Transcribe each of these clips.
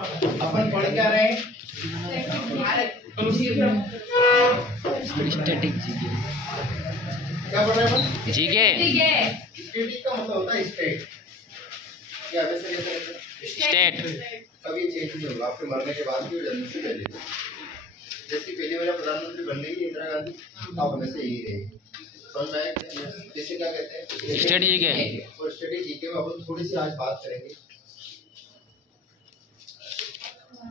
अपन पढ़ क्या रहे हैं? Static GK. क्या पढ़ रहे हैं? जीके स्टैटिक का मतलब होता है स्टेट। क्या वैसे स्टेट कभी चेंज नहीं होगा आपके मरने के बाद भी और जन्म से पहले। जैसे पहली बार प्रधानमंत्री बन गई इंदिरा गांधी, अब हमें से यही रहेगी। समझ में आया? जैसे क्या कहते हैं स्टेट जीके। और स्टैटिक जीके में अपन थोड़ी सी आज बात करेंगे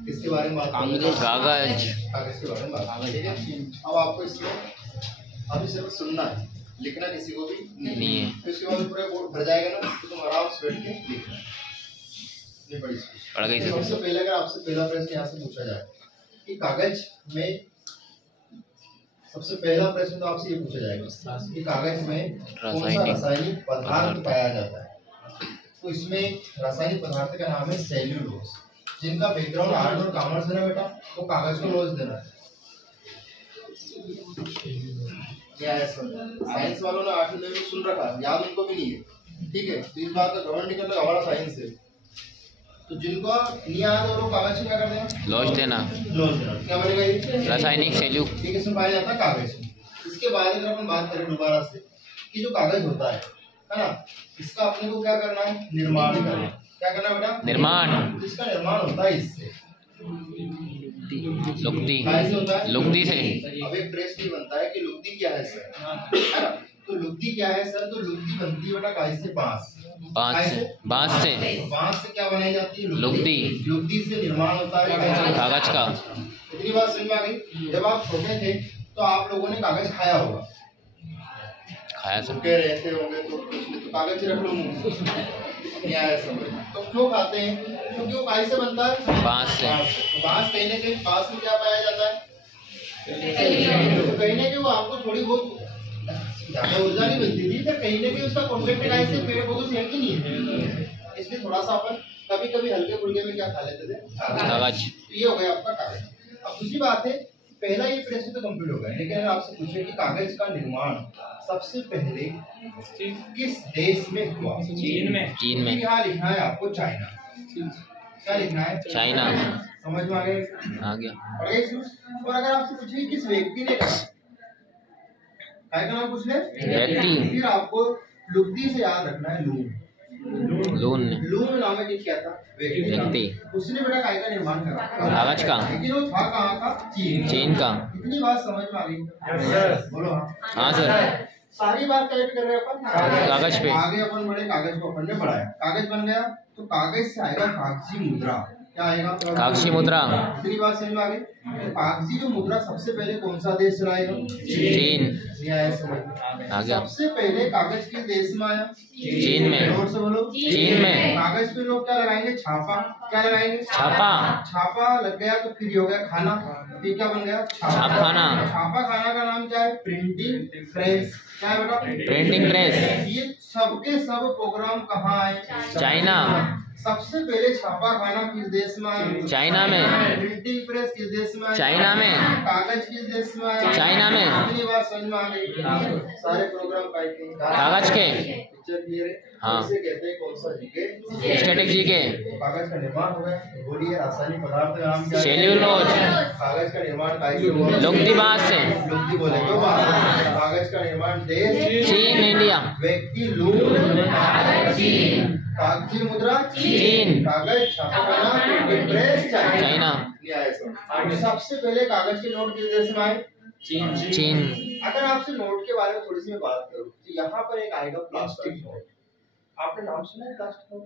किसके बारे में बात करेंगे? कागज के बारे में बात करेंगे। अब आपको इसमें अभी सिर्फ सुनना है, लिखना किसी को भी नहीं है। तो इसके बाद पूरा बोर्ड भर जाएगा ना, तो तुम आराम से बैठ के लिखना। नहीं पढ़ी पढ़ गई सर। सबसे पहले अगर आपसे पहला प्रश्न यहाँ से पूछा जाए कि कागज में, सबसे पहला प्रश्न तो आपसे ये पूछा जाएगा कि कागज में कौन सा रासायनिक पदार्थ पाया जाता है। तो इसमें रासायनिक पदार्थ का नाम है सेल्यूलोज। जिनका बैकग्राउंड आर्ट और कॉमर्स है ना बेटा, वो कागज को लोज देना है। साइंस वालों ने 8वीं में सुन रखा है, याद उनको भी नहीं है, ठीक है। तो इस बात का गवर्न नहीं करना, हमारा साइंस है। तो जिनको नहीं याद और वो कागज क्या कर देना, लॉज देना। लॉज देना क्या बनेगा ये? रासायनिक सेल्यू। ठीक है, इसमें पाया जाता है कागज। इसके बाद अगर अपन बात करें दोबारा से कि जो कागज होता है ना, इसका अपने को क्या करना है? निर्माण करना। क्या करना बेटा? निर्माण। इसका निर्माण होता है इससे, लुगदी। लुगदी से। अब एक प्रश्न ये बनता है कि लुगदी क्या है सर, है ना? तो लुगदी क्या है सर? तो लुगदी बनती है बेटा कागज से, बांस से। बांस से क्या बनाई जाती है? लुगदी। लुगदी से निर्माण होता है कागज का। इतनी बात समझ में आ गई? जब आप छोटे थे तो आप लोगों ने कागज खाया होगा, खाया सर। कह रहते होंगे तो कागज रख लो मुंह। तो क्यों खाते हैं? क्योंकि वो काहे से बनता है? बांस से। बांस कहीं ना कहीं बांस में क्या पाया जाता है? तो कहीं ना कहीं वो आपको थोड़ी बहुत ज्यादा ऊर्जा नहीं मिलती थी, तो कहीं ना कहीं उसका कॉन्टेक्ट काहे से पेड़ पौधों से है कि नहीं है? इसलिए थोड़ा सा अपन कभी कभी हल्के फुल्के में क्या खा लेते थे? कागज। तो ये हो गया आपका कागज। अब दूसरी बात है, पहला ये प्रश्न तो कंप्लीट हो गया, लेकिन अगर आपसे पूछे कि कागज का निर्माण सबसे पहले किस देश में हुआ? चीन में। चीन में। यहाँ लिखना है आपको चाइना। क्या लिखना है? चाइना। समझ में आ गया? आ गया। और अगर आपसे पूछे किस व्यक्ति ने कहा, क्या नाम पूछ ले? व्यक्ति। फिर आपको लुगदी से याद रखना है लून। लून। लून नाम है क्या था? व्यक्ति। उसने बेटा काय का निर्माण करा? कागज का। लेकिन वो था कहाँ का? चीन का। इतनी बात समझ में आ गई? बोलो हाँ सर। सारी बात कलेक्ट कर रहे हैं अपन कागज पे। आगे अपन बढ़े, कागज को अपन ने बढ़ाया, कागज बन गया। तो कागज से आएगा कागजी मुद्रा। क्या आएगा? कागजी मुद्रा। इतनी बात समझ में आ गई? तो कागजी जो मुद्रा सबसे पहले कौन सा देश चलाएगा? चीन। आ गया। सबसे पहले कागज किस देश में आया? चीन में। जोर से बोलो। चीन में। कागज पे लोग क्या लगाएंगे? छापा। क्या लगाएंगे? छापा। छापा लग गया तो फिर हो गया खाना। फिर क्या बन गया? छापखाना। छापा खाना का नाम क्या है? Printing press. क्या है बेटा? Printing press. ये सबके सब प्रोग्राम कहाँ आए? चाइना। सबसे पहले छापा खाना किस देश में आया? चाइना में। प्रिंटिंग प्रेस किस देश में आया? चाइना में। कागज किस देश में आया? चाइना में। इतनी बात समझ में आ गई? सारे प्रोग्राम कागज के। पिक्चर क्लियर है? हाँ। इसे कहते हैं कौन सा जीके? Static GK. कागज का निर्माण हो गया। बोलिए रासायनिक पदार्थ का नाम क्या है? सेल्यूलोज। कागज का निर्माण काहे से हुआ? लुगदी बांस से। लुगदी बोले तो कागज का निर्माण देश? चीन। इंडिया। व्यक्ति लून। कागजी मुद्रा? चीन। कागज छापाखाना प्रिंटिंग प्रेस चाइना। सबसे पहले कागज के नोट किस देश में आए? चीन। अगर आपसे नोट के बारे में थोड़ी सी मैं बात करूं तो यहाँ पर एक आएगा प्लास्टिक नोट। आपने नाम सुना है प्लास्टिक नोट?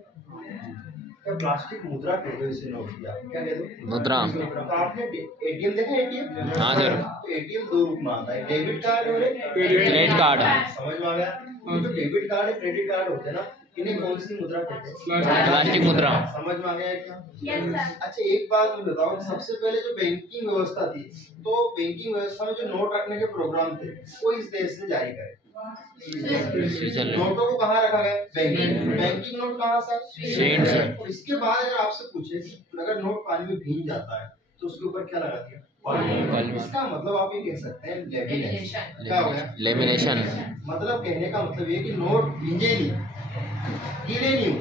क्या प्लास्टिक मुद्रा कह दो इसे, नोट किया क्या कह दो? मुद्रा। तो आपने एटीएम देखा? एटीएम? हाँ सर। तो एटीएम दो रूप में आता है, डेबिट कार्ड और क्रेडिट कार्ड। समझ में आ गया? जो डेबिट कार्ड है, क्रेडिट कार्ड होते हैं ना, इन्हें कौन सी मुद्रा कहते हैं? प्लास्टिक मुद्रा। समझ में आ गया क्या? अच्छा एक बात मैं बताऊं, सबसे पहले जो बैंकिंग व्यवस्था थी, तो बैंकिंग व्यवस्था में जो नोट रखने के प्रोग्राम थे वो इस देश ने जारी करे। नोटों को कहाँ रखा गया? बैंकिंग नोट कहाँ सर? और इसके बाद अगर आपसे पूछे कि अगर नोट पानी में भीग जाता है तो उसके ऊपर क्या लगा दिया? इसका मतलब आप ये कह सकते हैं लेमिनेशन। क्या हो गया? लेमिनेशन। मतलब कहने का मतलब ये कि नोट भीगे नहीं, गीले नहीं हो।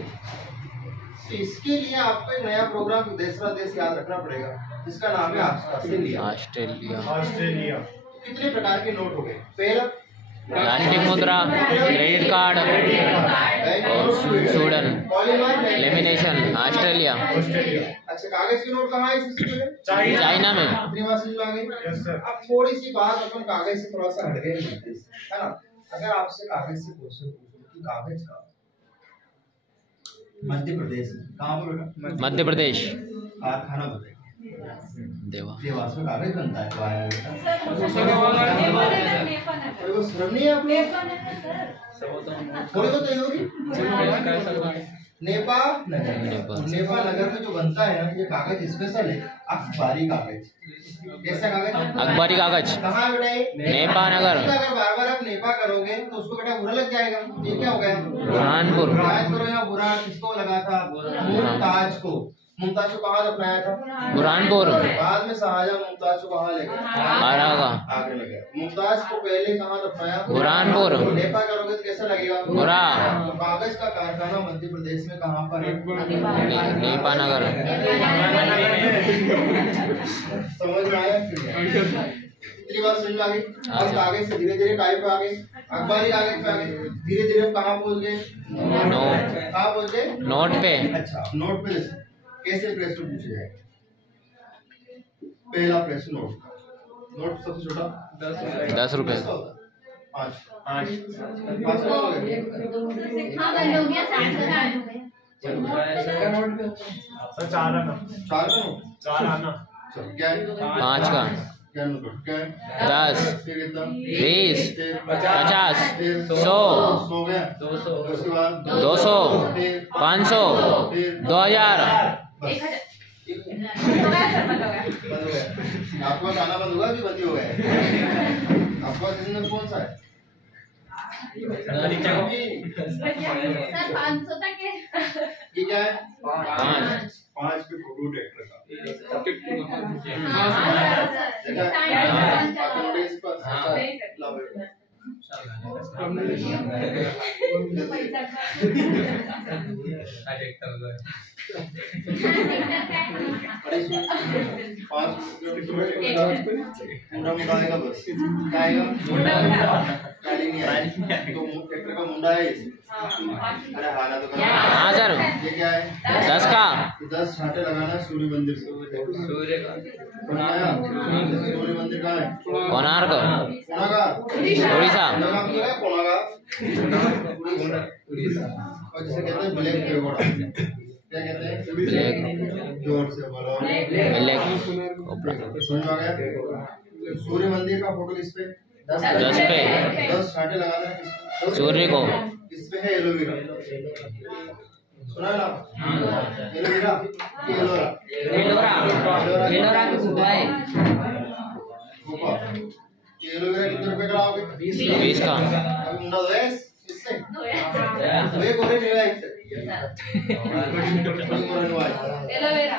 तो इसके लिए आपको एक नया प्रोग्राम दूसरा देश याद रखना पड़ेगा जिसका नाम है ऑस्ट्रेलिया। ऑस्ट्रेलिया। कितने प्रकार के नोट हो गए? पहला प्लास्टिक मुद्रा, क्रेडिट कार्ड, और सूडन, लेमिनेशन, ऑस्ट्रेलिया। अच्छा, कागज के नोट कहाँ है? चाइना में। अपनी बात समझ में आ गई? अब थोड़ी सी बात अपन कागज से थोड़ा सा हट गए, है ना? अगर आपसे कागज से क्वेश्चन पूछो कि कागज का मध्य प्रदेश में कहाँ पर बेटा? मध्य प्रदेश। कारखाना बताइए। देवास में कागज बनता है। तो आया बेटा वो शर्म नहीं है आप लोग? थोड़ी बहुत तो होगी। नेपा नगर में जो बनता है ना, ये कागज स्पेशल है, अखबारी कागज। कैसा कागज? अखबारी कागज। कहाँ बेटा ये? नेपा नगर। अगर बार बार आप नेपा करोगे तो उसको बेटा बुरा लग जाएगा। ये क्या हो गया? बुरहानपुर। करो यहाँ बुरा किसको लगा था? मुमताज को। मुमताज को कहाँ दफनाया था? बुरहानपुर। बाद में शाहजहां मुमताज को कहाँ ले गए? आगे ले गए। मुमताज को पहले कहाँ दफनाया? बुरहानपुर। नेपा करोगे तो कैसा लगेगा? बुरा। तो कागज का कारखाना मध्य प्रदेश में कहाँ पर है? नेपा नगर। समझ में आया? इतनी बात समझ में आ गई? अब कागज से धीरे धीरे टाइप आ गए, अखबारी कागज पे आ गए, धीरे धीरे कहाँ पहुँच गए? कहाँ पहुँच गए? नोट पे। अच्छा, नोट पे कैसे प्रश्न पूछे जाएंगे? पहला प्रश्न नोट सबसे छोटा 10 रुपए। 5 का 10, 20, 50, 100, 200, 500, 2000। आपका गाना बंद हुआ कि बंद हो गया? आपका नंबर कौन सा है? सर 500 तक है। ये क्या है? 5 पे फोटो ट्रैक्टर का। मुंडा आएगा बस, क्या आएगा? गाड़ी नहीं आएगी तो ट्रैक्टर का मुंडा है। अरे हाना तो हाँ सर। ये क्या है? 10 का 10 छाटे लगाना सूर्य मंदिर से। सूर्य मंदिर कहाँ है? कोणार्क। उड़ीसा। और जिसे कहते हैं ब्लैक पेगोडा। क्या कहते हैं? ब्लैक। जोर से बोलो। ब्लैक। समझ आ गया? सूर्य मंदिर का फोटो किस पे? 10 पे। 10 छाटे लगाना है सूर्य को। किस पे है? एलोवेरा। सुना ना? एलोवेरा की एलोवेरा कितने रुपए का लाओगे? 20 का। अभी मुंडा दो है इससे? दो है गोरे नहीं है इससे। एलोवेरा